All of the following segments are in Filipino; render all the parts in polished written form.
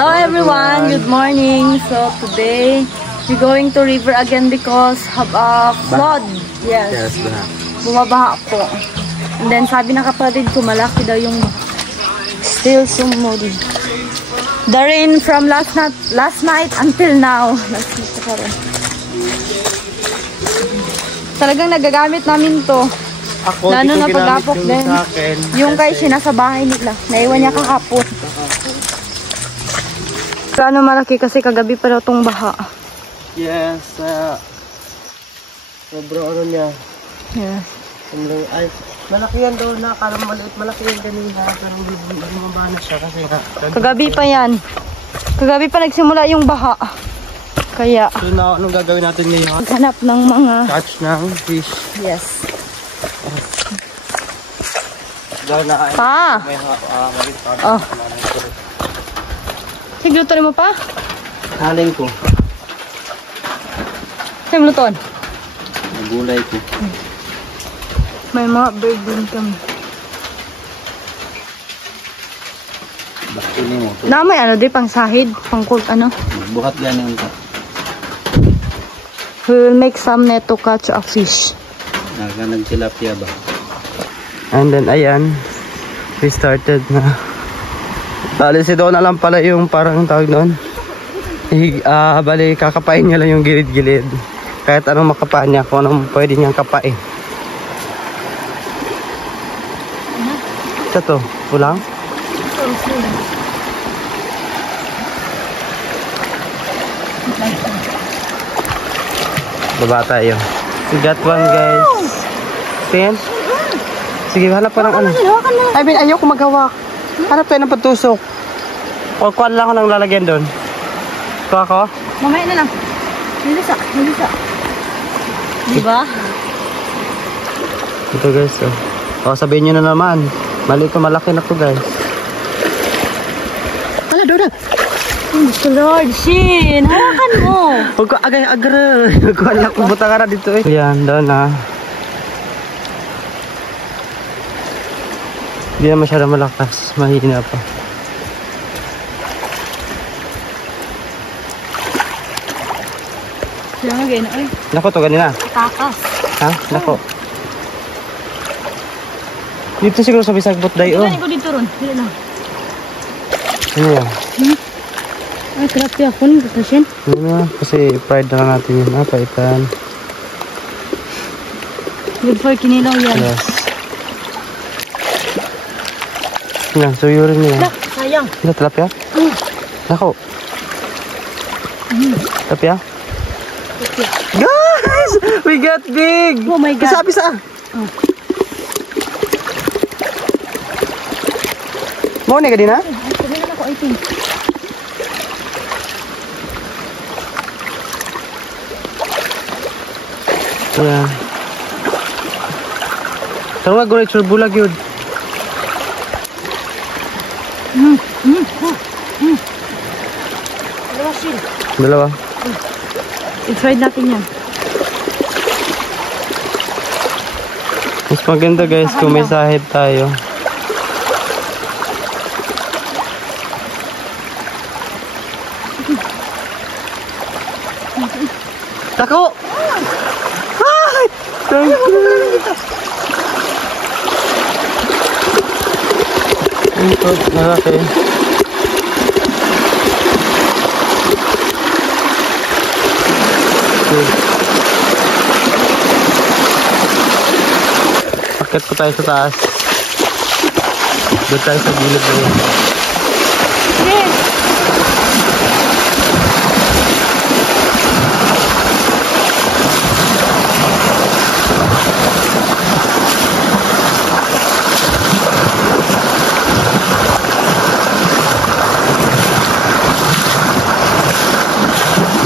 Hello everyone, good morning. So today we're going to river again because have a flood. Yes, bumabaha po. And then sabi ng kapatid ko malaki daw yung still sumudi. The rain from last night until now. Talagang nagagamit namin to. Ako, lalo na pag-apok din. Yung kay Shina sa bahay nila. Naiwan niya kahapon. Gaano malaki kasi kagabi pa daw itong baha. Yes. Sobrang ano niya. Yes. Ay, malaki yan daw na. Karang maliit. Malaki yan ganina. Pero hindi bumaba na siya kasi nga. Kagabi pa yan. Kagabi pa nagsimula yung baha. Kaya. So na, anong gagawin natin ngayon? Hanap ng mga catch ng fish. Yes. Pa! Oh. Sigluto mo pa? Haling ko. Sigluton? Nagulay ko. May mga bird din kami. Bakit mo? Namay ano di pang sahid, pang ano? Buhat ganin ka. We will make some net to catch a fish. Nagtilapia ba? And then ayan, we started na. Bali si Donna lang pala yung parang tawag noon. Bali kakapain niya lang yung gilid-gilid. Kahit anong makapain niya, kung anong pwede niyang kapain. Ito to, pulang? Baba tayo. We got one guys. Tingin? Sige, hanap pa ng ano. I mean, ayoko maghawak. Hanap tayo ng patusok. O, kuhan lang ako ng lalagyan doon. Ito ako? Mamaya na lang. Nilisa. Diba? Ito guys, oh. O, sabihin nyo na naman. Mali ito, malaki na to guys. Wala, Dora. Mr. Lord, Shin, hawakan mo. Huwag ko agay-agra. Kuhan lang ko, buta ka na dito eh. Ayan, doon ah. Hindi na masyadong malakas. Mahina pa. Kaya nga gano'n ay. Nako to, ganina. Takas. Ha? Nako. Dito siguro sa Bisagbot day, oh. Hindi ko dito ron. Hindi na. Ano yan? Ay, grabe ako nung kakasin. Ano na? Kasi fried na lang natin yun. Paitan. Good for kinilaw yan. Yes. Yan, suyurin niya. Sayang. Ito, tilapia? Nako. Tilapia? Guys! We got big! Oh my God. Bisa. Mau nih ka din ha? Sabihin ako, I think. Yan. Tawag ko rin bulag yun. Dalawa sin. Dalawa. I-fried natin yan. Mas maganda guys kung may sahid tayo. Tako! Ay! Thank you! Ito, malaki. Akit po tayo sa taas. Doon tayo sa gilid na yun.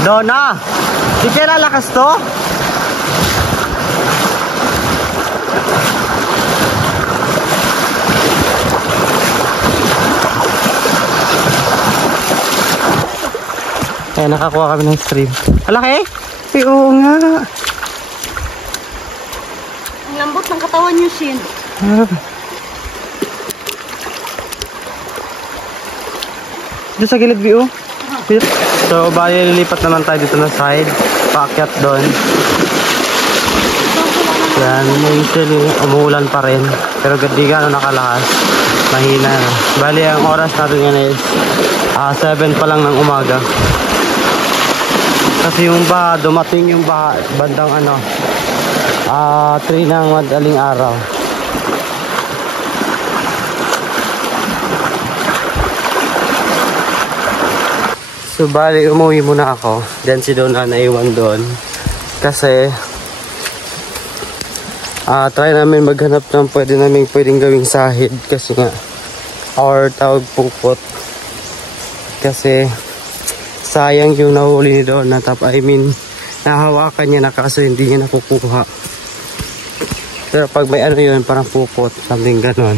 Donna, di kaya lakas to? Kaya nakakuha kami ng stream. Malaki? Eh, oo nga. Ang lambot ng katawan niyo, Shin. Dito sa gilid view. So, bali lilipat naman tayo dito na side. Paakyat doon. Yan, usually umuulan pa rin. Pero di gano'n nakalakas. Mahina. Bali, ang oras natin yan is 7 pa lang ng umaga. Kasi yung baha, dumating yung baha bandang 3 ng madaling araw. So bali umuwi muna ako. Then si Donna naiwan doon. Kasi try namin maghanap ng pwedeng gawing sahid. Kasi nga or tawag pupot. Kasi sayang yung nahuli ni Donna. Nahawakan niya na kaso hindi niya nakukuha. Pero pag may yun, parang pupot, something ganon,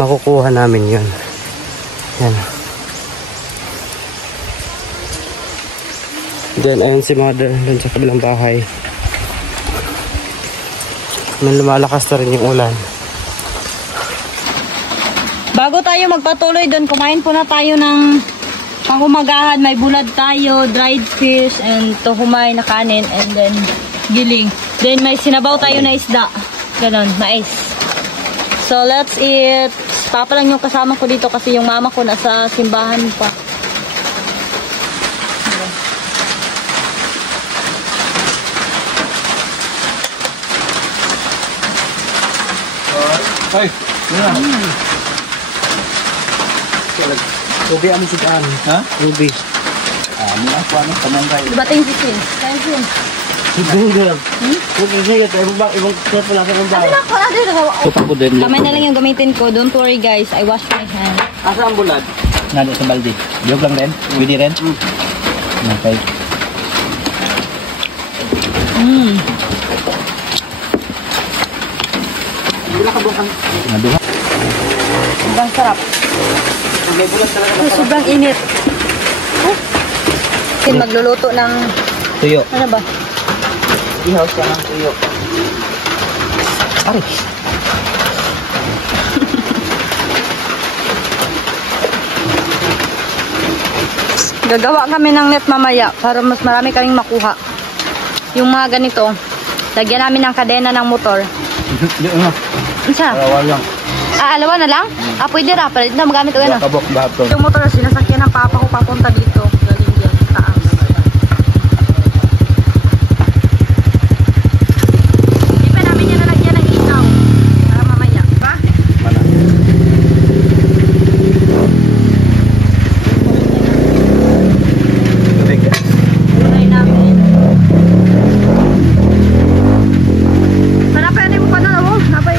makukuha namin yun. Yan. Then, ayun si mother dun sa kabilang bahay. May lumalakas na rin yung ulan. Bago tayo magpatuloy doon, kumain po na tayo ng pangumagahan. May bulad tayo, dried fish, and tuhumay na kanin, and then giling. Then may sinabaw tayo na isda. Ganon, mais. So let's eat. Papa lang yung kasama ko dito kasi yung mama ko nasa simbahan pa. Ay, ubi ang sidaan. Ha? Ubi. Muna ako tamang kayo. Diba tayo sisin? Tayo sin. Siguro. Sige, ibang pala sa ng bahay. Kamay na lang yung gamitin ko. Don't worry guys, I wash my hands. Asa ang bulad? Nado sa balde. Diog lang rin? Pwede rin? Okay. Wala ka bukan. Naduha. Sobrang sarap. May bulad talaga. Sobrang init. Magluluto ng... Tuyo. Ano ba? Ihaw siya ng tuyo. Aris. Gagawa kami ng net mamaya para mas marami kaming makuha. Yung mga ganito, lagyan namin ng kadena ng motor. Di ano? Isa? Arawal lang. Alawa na lang? Pwede na. Palit na magamit ko gano'n. Kabok bahaton. Yung motor, sinasakyan ng papa ko papunta dito. Galing yan, taas. Hindi pa namin yan nalagyan ng ilaw. Para mamaya. Pa? Mana? Tubig. Tunay namin. Sana pwede mo pa na, napay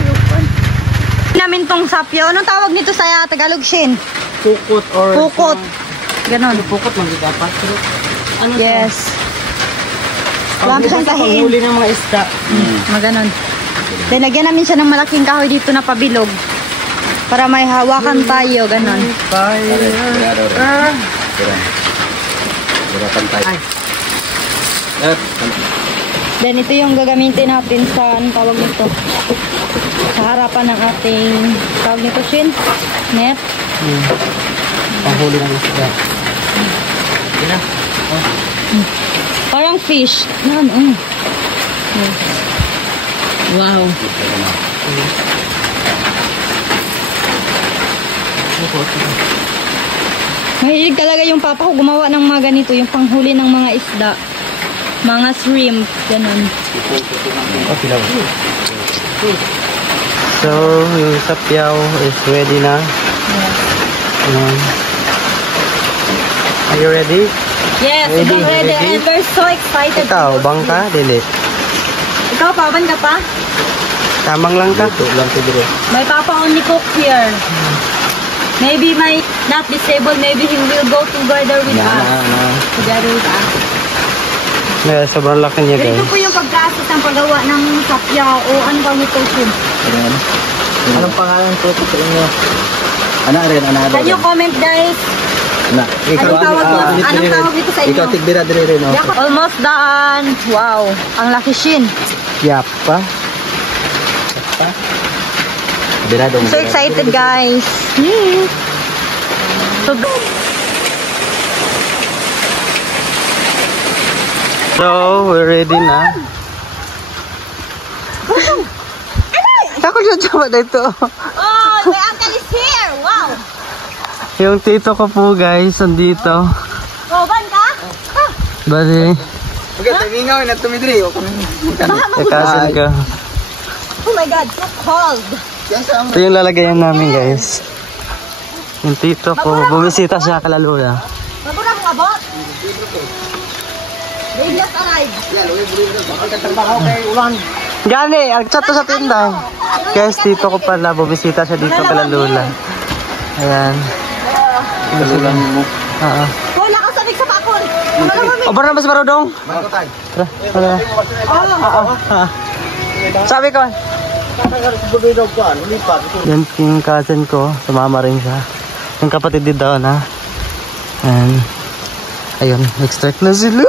namin tong sapyo. Anong tawag nito sa Tagalog, Shin? Pukot or... Pukot. Ganon. Pukot lang di dapat. Ano Yes. Wala pa siyang tahiin. Huli ng mga isda. Maganon. Then, lagyan namin siya ng malaking kahoy dito na pabilog. Para may hawakan tayo. Ganon. Then, ito yung gagamitin natin sa, anong tawag nito? Sa harapan ng ating, tawag nito, Shin? Net? Panghuli ng isda. Parang fish. Yan, Wow. Mahilig talaga yung papa ko gumawa ng mga ganito, yung panghuli ng mga isda. Mga shrimp, ganun. So, yung sapyaw is ready na. Are you ready? Yes, Ready, we're ready, ready? and we're so excited. Ikaw, bangka? Dili. Ikaw, paban ka pa? Tamang lang ka? Lang siguro. My papa only cook here. Maybe my not disabled, maybe he will go together with us. Together with us. Yeah, sobrang laki niya Ganito guys. po yung pagkaasot ng paggawa ng sapya o ano ba nito siya. Anong pangalan ko sa inyo? Ana rin, ana Can you comment guys? Na. Anong tawag nito sa inyo? Ikaw tigbira dire rin, no? Almost done. Wow. Ang laki shin. Yapa. Birado mo. So excited guys. So So, we're ready na. Ako dyan siya dito. Oh, my uncle is here! Wow! Yung tito ko po guys, andito. Roban ka? Bali, Okay, tagingaw na tumidri. ikasin ka. Oh my God, so cold! Ito yung lalagayan namin guys. Yung tito ko, bumisita siya kalalula. Mabura mo abot? They just arrived. Gani, agchat to sa tindahan. Guys, tito ko pala, bumisita siya dito kalalula. Ayan. Kalulan mo. Hoy, nakasabik sa pakon! O, bara na mas marudong? Tara, tara. Sabi ko. Yan yung cousin ko, sumama rin siya. Yung kapatid din daw na. And, ayun, extract na sila.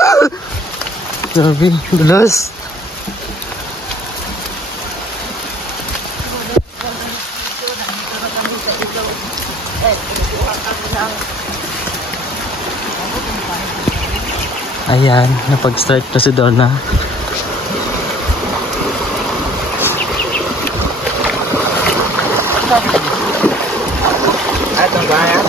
Grabe, dulas. Ayan, napag-start na si Donna. Atong bayan.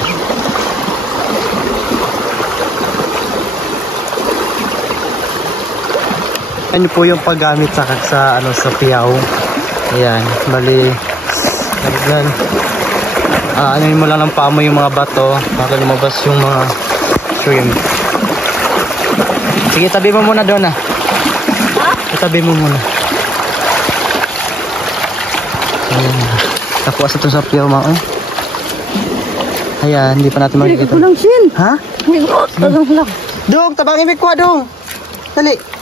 Ano po yung paggamit sa piyaw. Ayan, bali yan. Ano mo lang ng pamo yung mga bato para lumabas yung mga shrimp. Sige, tabi mo muna doon Tabi mo muna. Ayan. Nakuha sa ito sa piyaw mga Ayan, hindi pa natin makikita. Kulang sin! Ha? Dong, tabangin may kuha dong. Dali.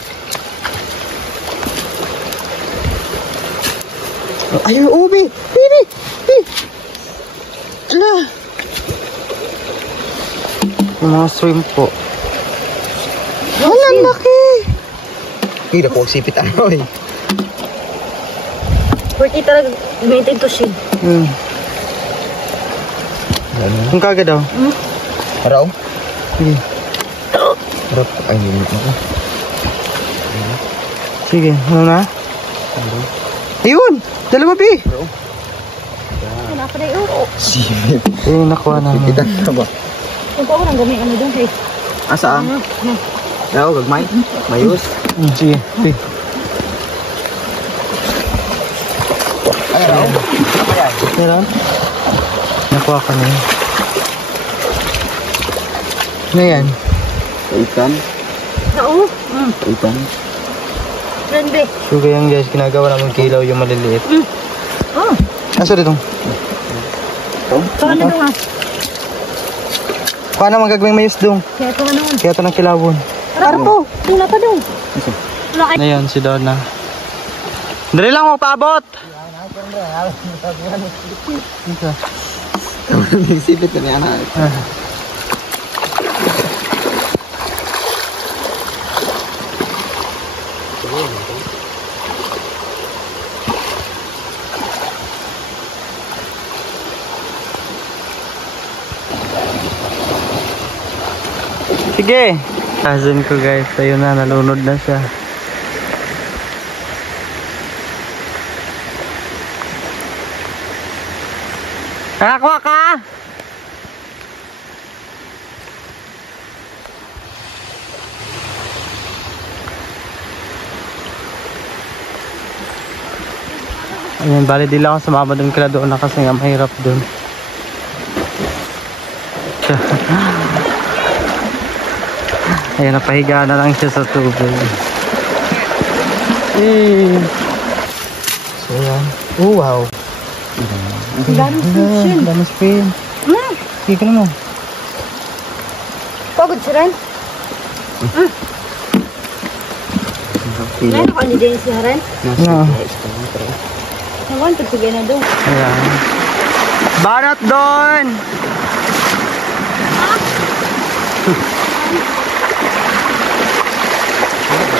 Ayun, ubi. Bibi. Ala. Yung mga shrimp po. Walang laki. Hindi po sipit ano eh. Porque talaga gamitin to sin. Kung kaga daw. Araw? Sige. Harap. Ay, hindi mo. Sige, ano na? Ayun! Dalawa, Pi! Wala pa rin. Oh, Sipit. Nakuha na. Sipitan na ba? kung pa ko nang gamit ano doon eh. Asaan? Yaw, gagmay? Mayus? Sige, Pi. Ay, araw? Apa yan? Meron? Nakuha ka na yun. Ano yan? Ikan? Oo. Ikan? Grande. Suga yan guys, ginagawa namin kilaw yung maliliit. Oh, Asa dito? saan na doon ha? Kuha naman gagawing mayus dong. Kaya ito ano. Kaya ito ng kilawon. Para po. Wala pa doon. Wala ay. Ngayon si Donna. Dali lang ako paabot. Sipit ka niya na. Sige. Cousin ko guys, ayun na, nalunod na siya. Nakakuha ka? Ayan, bali di lang ako sumama doon kila doon na kasi nga mahirap doon. Ayan, napahiga na lang siya sa tubig. So yan. Oh wow. Dami sin. Dami spin. Sige ka na mo. Pagod si Ren. Ren, ako hindi din si Ren. Nawan, pagsigay na doon. Ayan. Banat doon!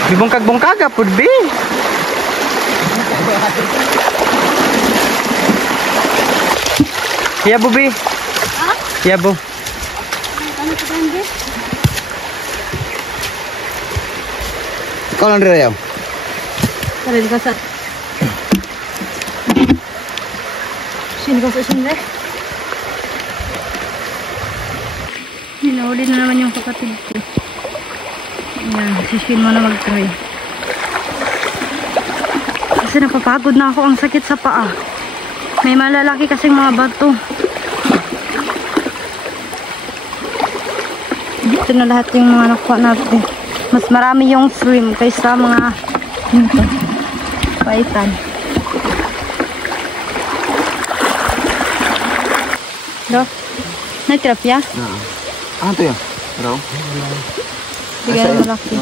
Bibungkag-bungkag pud bi. Yabo bi. Ha? Yabo. Ano sa Ren? Ikaw lang rin, Rayam. Karin ka sa... Sino ka sa sinde? Hinahuli na naman yung kapatid ko. Ayan, sishin mo na mag-try. Kasi napapagod na ako, ang sakit sa paa. May malalaki kasing mga bato. Dito na lahat yung mga nakuha natin. Mas marami yung shrimp kaysa mga paitan. Do? Nagtrapya? Ano to yun? Raw? Bigyan mo malaki.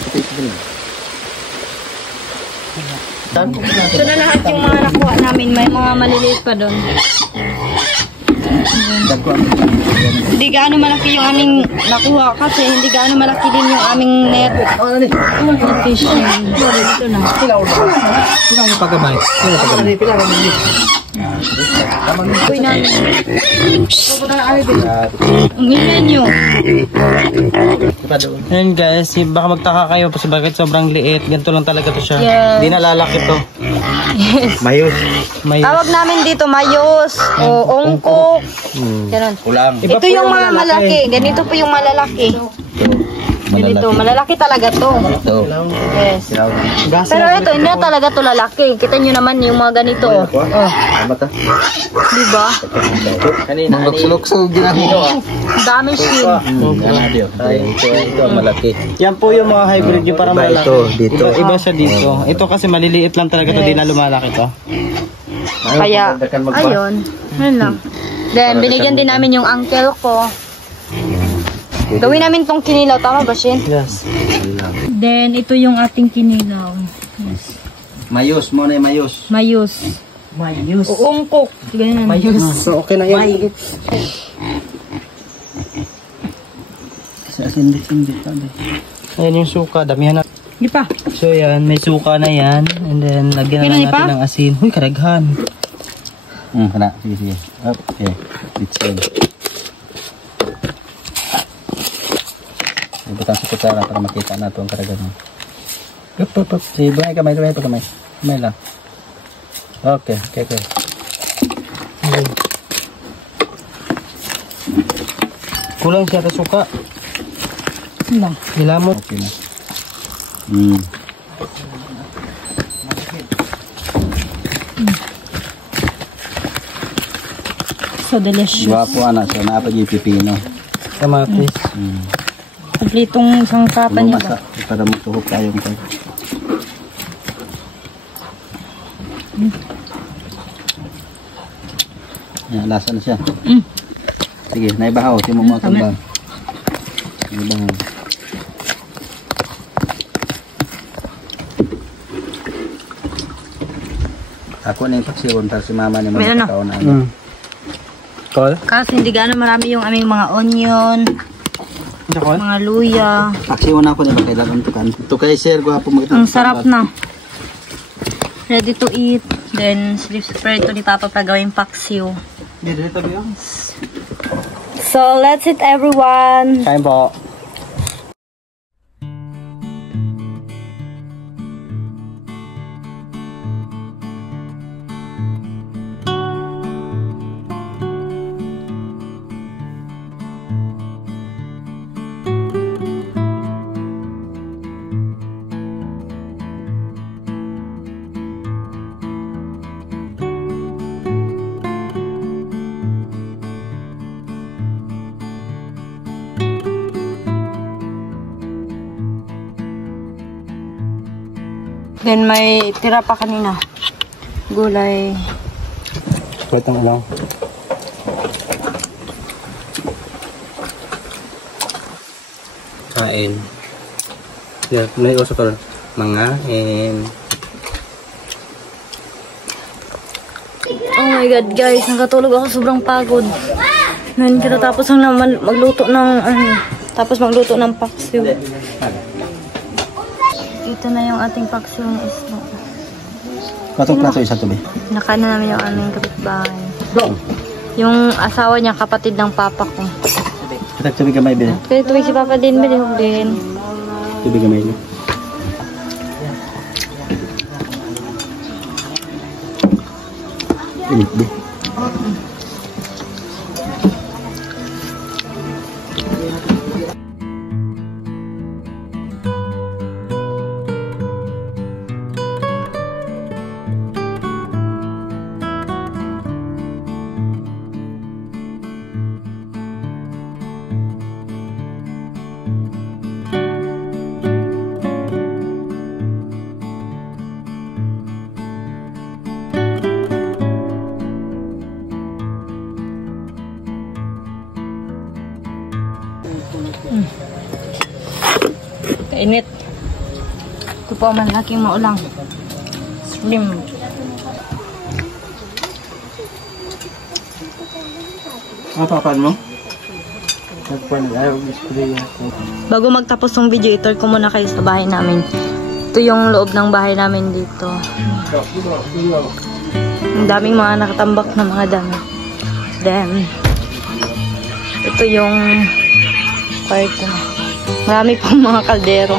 Ito na lahat yung mga nakuha namin. May mga maliliit pa doon. Hindi gaano malaki yung aming nakuha kasi hindi gaano malaki din yung aming net fishing. Dito na. Sino ang pagamay? Uy namin. Ang ganyan yun. Ayan guys, baka magtaka kayo kasi bakit sobrang liit. Ganito lang talaga to siya. Yes. Hindi na lalaki to. Yes. Mayos. Tawag namin dito mayos o ongkok. Ganun. Kulang. Ito yung mga malaki. Ganito po yung malalaki. Ganito. Malalaki talaga to. Ito. Yes. Pero ito, hindi na talaga to lalaki. Kita nyo naman yung mga ganito. Tama ta. Diba? Mangluksulok ginagawa. Dami shrimp. Ito malaki. Yan po yung mga hybrid yung para Iba malaki. ito, dito. Iba siya dito. Ito kasi maliliit lang talaga to, di na lumalaki to. Kaya, ayun. Ayun lang. Then, binigyan din namin yung uncle ko. Gawin namin tong kinilaw. Tama ba, Shin? Yes. Then, ito yung ating kinilaw. Yes. Mayos mo na mayos. Mayus. Mayus. Uungkok. Ganyan. Mayus. So, okay na yan. Sindit. Ayan yung suka. Damihan na. Di pa. So, yan. May suka na yan. And then, lagyan na lang natin ng asin. Huy, karaghan. Kena. Sige. Okay. Dicen. Ibutan sa kutsara para makita na ito ang karaghan mo. Up. Sige, buhay kamay. Kamay lang. Okay. Kulang siya sa suka. Lang. Nilamot. Okay na. So delicious. Guwapo anak siya. Naapag yung pipino. Kamatis. Kompletong sangkapan niya ba? Masak. Para matuhok tayong kayo. Yan, lasa na siya. Sige, naibahaw. Timo mo kambang. Naibahaw. Ako na yung paksiyon para si mama ni May ano? magkakaon na ano. Kol? Kasi hindi gaano marami yung aming mga onion, Kol? mga luya. Paksiyon ako niya kailangan tukan. Ito kay sir, gwapo magkita. Ang sarap na. Ready to eat. Then, sleep spread to ni Papa pa gawing paksiw. So, let's eat everyone. Kain po. Then, may tira pa kanina. Gulay. Wait lang lang. Kain. Yeah, may uso ka rin. Mangain. Oh my God, guys. Nakatulog ako. Sobrang pagod. Ngayon katatapos lang na magluto ng tapos magluto ng paksiw. Ito na yung ating paksiw ng isda. Katong plato isa to be. Nakain na namin yung aming kapitbahay. Yung asawa niya, kapatid ng papa ko. Katak tubig gamay bin. Kaya tuwing si papa din, bilihog din. Tubig gamay ni. Init ba? Kainit. Ito po ang malaking maulang. Slim. Papan mo? Ayaw display ako. Bago magtapos ng video, i-tour ko muna kayo sa bahay namin. Ito yung loob ng bahay namin dito. Ang daming mga nakatambak na mga dami. Then, ito yung kwarto. Marami pang mga kaldero.